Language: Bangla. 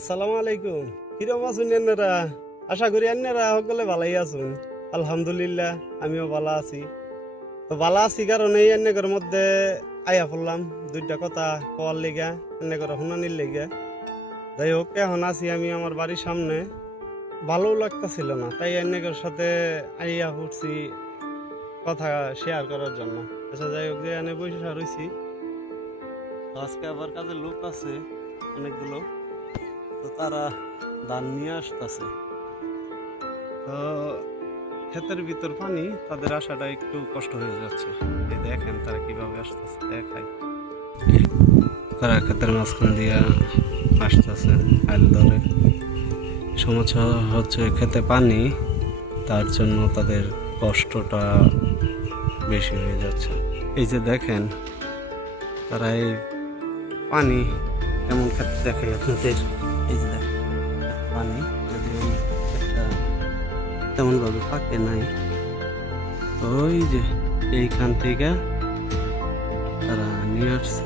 আসসালামু আলাইকুম। কিরম আছেন এনারা? আশা করি এনারা সকলে ভালাই আছেন। আলহামদুলিল্লাহ আমিও ভালো আছি। তো ভালো আছি কারণে এনেগর মধ্যে আয়া পড়লাম দুইটা কথা কওয়ার লেগা, এনেগর শুনানির লেগা। যাই হোক, এখন আছি আমি আমার বাড়ির সামনে। ভালো লাগতেছিল না, তাই এনেগর সাথে আইয়া পড়ছি কথা শেয়ার করার জন্য। আচ্ছা যাই হোক, যে এনে বসে রয়েছি। আজকে আবার কাজের লোক আছে অনেকগুলো, তো তারা ধান নিয়ে আসতেছে। তো ক্ষেতের ভিতর পানি, তাদের আসাটা একটু কষ্ট হয়ে যাচ্ছে। এই দেখেন তারা কিভাবে আসতেছে, দেখাই। তারা ক্ষেতের মাঝখান দিয়ে আসতেছে হাল ধরে। সমস্যা হচ্ছে খেতে পানি, তার জন্য তাদের কষ্টটা বেশি হয়ে যাচ্ছে। এই যে দেখেন তারা এই পানি কেমন খেতে দেখাই আপনাদের। এই যে দেখেন পানি যদি একটা তেমন ভাবে পাকে নাই, তো ওই যে এইখান থেকে তারা নিয়ে আসছে।